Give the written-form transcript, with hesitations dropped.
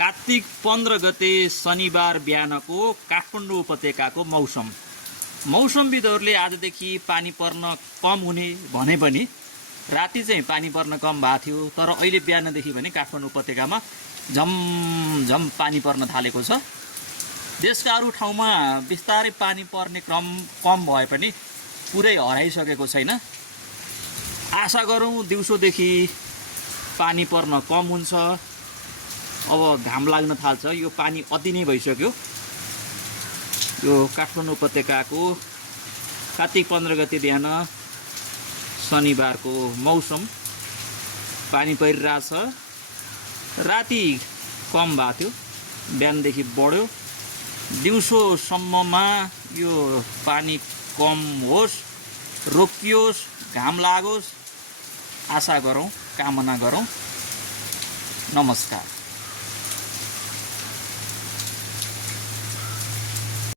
कार्तिक 15 गते शनिबार बिहानको काठमाडौँ उपत्यकाको मौसमविदहरूले आजदेखि पानी पर्न कम हुने भने पनि राति चाहिँ पानी पर्न कम भएको थियो। तर अहिले बिहानदेखि भने काठमाडौँ उपत्यकामा झमझम पानी पर्न थालेको छ। देशका अरू ठाउँमा बिस्तारै पानी पर्ने क्रम कम भए पनि पुरै हराइसकेको छैन। आशा गरौँ दिउँसोदेखि पानी पर्न कम हुन्छ। अब घाम लाग्न थाल्छ। यो पानी अति नै भइसक्यो। यो काठमाडौँ उपत्यकाको कार्तिक 15 गते बिहान शनिबारको मौसम पानी परिरहेछ। राति कम भएको थियो, बिहानदेखि बढ्यो। दिउँसोसम्ममा यो पानी कम होस्, रोकियोस्, घाम लागोस्, आशा गरौँ, कामना गरौँ। नमस्कार।